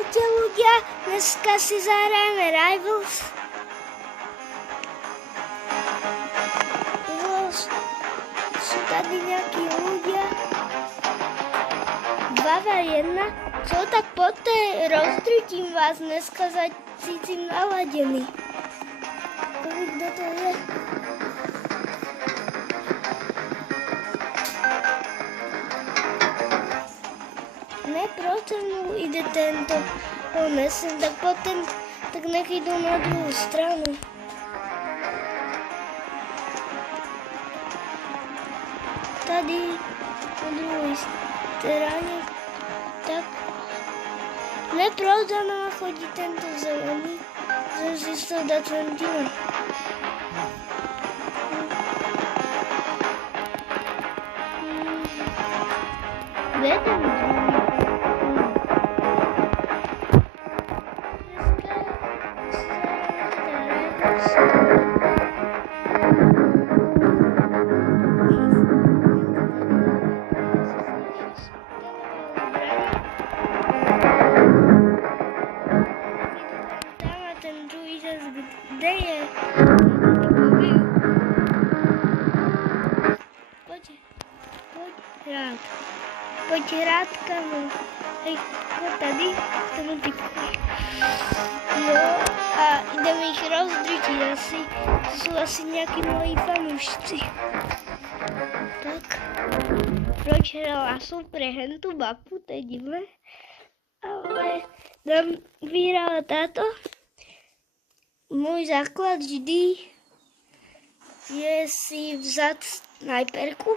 Čaute ľudia, dneska si zahrajeme Rivals. Sú tady nejakí ľudia. 2v1. Co tak poďte, rozdrutím vás, dneska cítim naladený. Kto to je? Ne, proto mu ide tento nesem, tak potom tak nech idú na druhú stranu. Tady na druhej strane, tak ne, proto nám chodí tento zelený, že si to dá Trentina. Kde je ten druhý? Kde je? Pojď hrát, kamo. Hej, no tady, tomu typku. Jo, a jdeme jich rozdrutit asi. To jsou asi nějaký moji fanoušci. Tak, proč hrála super hentu mapu, to je divné. Ale nám vyhrála táto. Můj základ vždy je si vzat snajperku,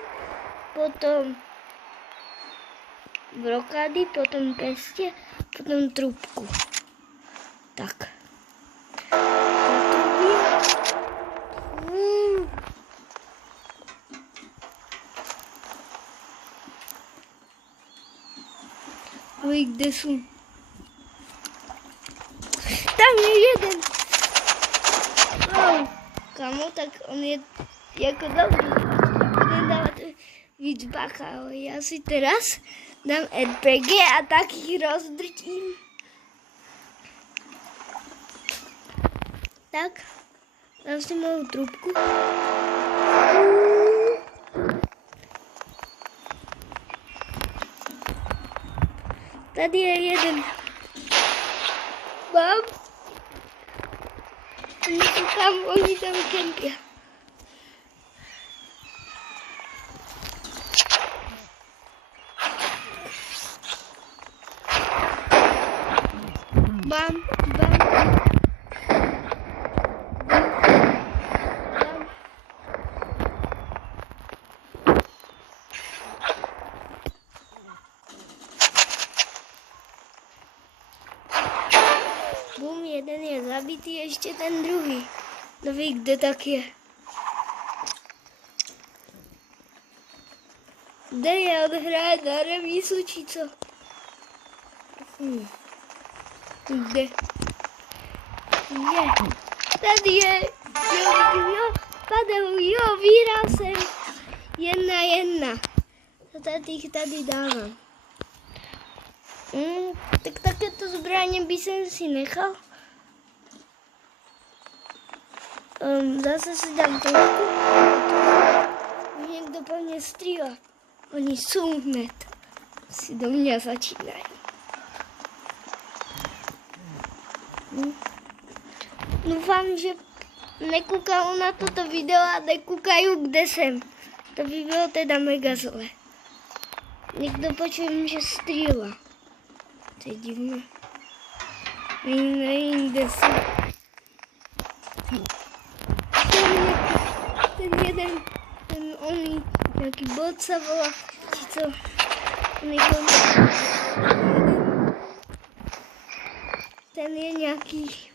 potom brokády, potom pestě, potom trubku. Tak. Oj, kde jsou? Tam je jeden. Kamo, tak on je jako dobrý. Budem dávat víc bacha, ale já si teraz dám RPG a tak jich rozdrtím. Tak, dám si mou trubku. Tady je jeden. Mám. Oni tam kempia. Bam, bam. Bum, jeden je zabitý, ještě ten druhý. Neví, kde tak je. Kde je? On hraje na remísu, či co? Kde? Je. Tady je. Jo, padl, jo, vyhrál jsem. 1-1. Tady dávám. Tak takéto zbraně by jsem si nechal. Zase si dám trošku. Někdo po mně střílá. Oni jsou hned. Si do mě začínají. Doufám, že nekoukají na toto video a nekoukají, kde jsem. To by bylo teda mega zlé. Někdo počuje, že střílá. To je divné. Nevím, kde jsem. Ten jeden, ten oný, nějaký bot se volá, či co, ten je nějaký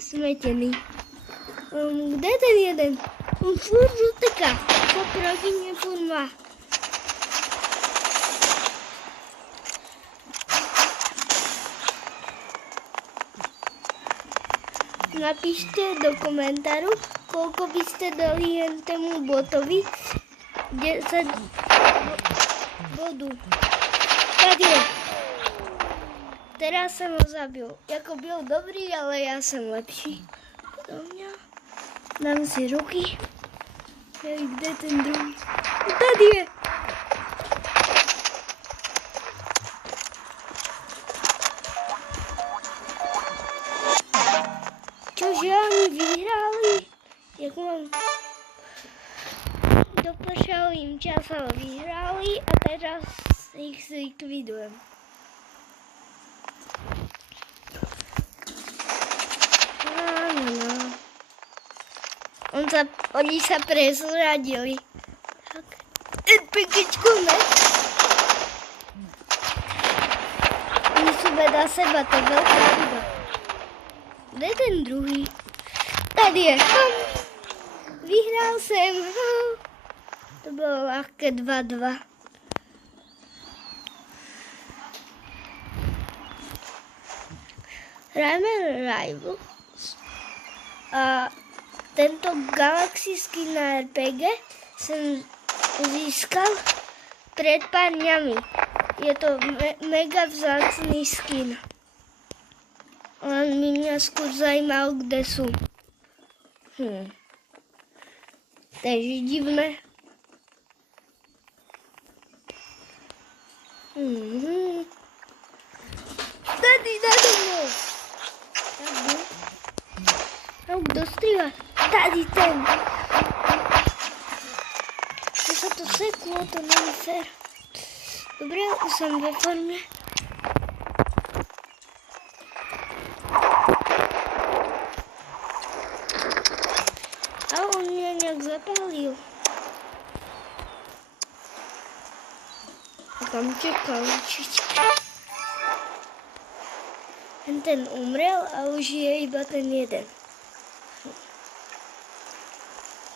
smetěný. Kde je ten jeden? On furt uteká, poproti mě furt má. Napište do komentáru, koľko byste dali jen tému botovi 10 bodů. Tady je. Teraz jsem ho zabil. Jako byl dobrý, ale já jsem lepší. Do mě. Dám si ruky. Hej, kde je ten druhý? No tady je. Čože oni vyhráli? Jak mám... Dopošel jim čas, ale vyhráli a teraz ich zlikvidujem. No. Oni se prezradili. Tak. Pikičku, ne? Oni jsou vedle sebe, to je velká chyba. Kde je ten druhý? Tady je. Vyhrál jsem. To bylo lehké 2-2. Hrajeme Rivals. A tento Galaxy skin na RPG jsem získal před pár dňami. Je to mega vzácný skin. Ale mě skôr zajímalo, kde jsou. To je divné. Tady nade mnou. A kdo střílá? Tady ten. Že se to seklo, to není fér. Dobré, už jsem ve formě. A on mě nějak zapálil. A tam čekal určitě. Ten umřel a už je iba ten jeden.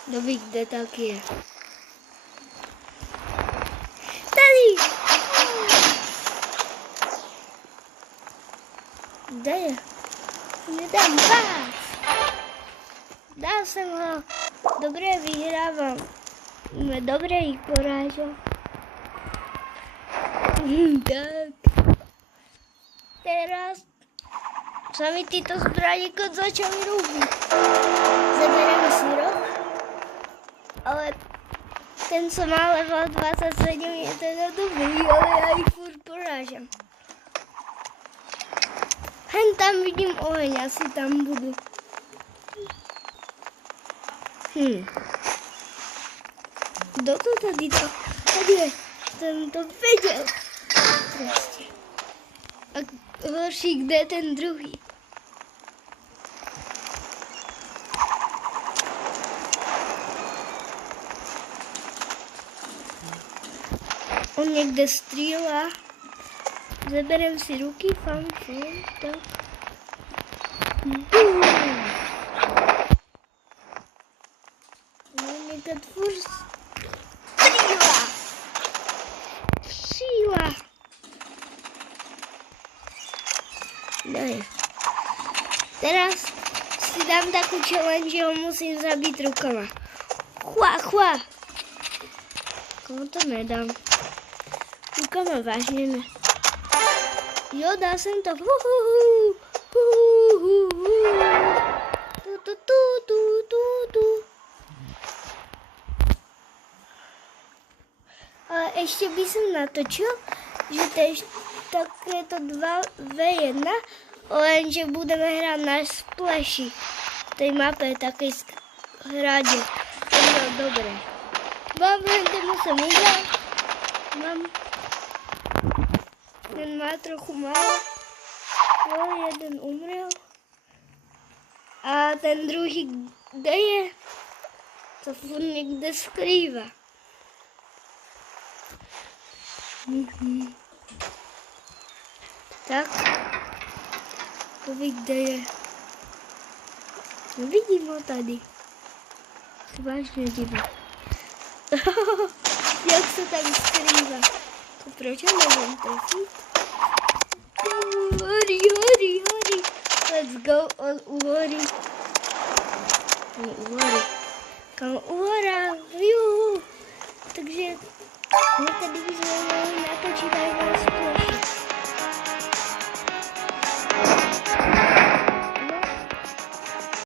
Kdo ví, kde tak je. Tady! Kde je? Nedám vás! Dal jsem ho. Dobré, vyhrávám. Dobré jí porážel. Tak. Teraz sa mi tyto zbraně začaly rúbiť. Zabereme si roh. Ale ten, co má level 27, je teda dobrý, ale já jich furt porážem. Hen tam vidím oheň, asi tam budu. Kdo to tady to? Tady je. Ten to věděl. Prostě. A horší, kde je ten druhý? On někde střílá. Zaberem si ruky, fam, tak. On někde furt střílá. Ne. Teraz si dám takovou challenge, že ho musím zabít rukama. Chua. Komu to nedám? Rukama vážně ne. Jo, dal jsem to. Ale ještě bych jsem natočil, že teď tak je to 2v1, lenže budeme hrát na Splashy. V té mapě je taky hradě. To bylo dobré. Tomu jsem udělal. Ten má trochu málo. Jo, jeden umřel. A ten druhý, kde je? To furt někde skrývá. Tak. To ví, kde je. Vidím ho tady. Se vážně divím. Jak se tam skrývá. To proč já nevím trefit? Horí. Let's go, on uhorí. Kam uhorá, juhu. Takže my tady bychom mohli natočit aj na Splashy.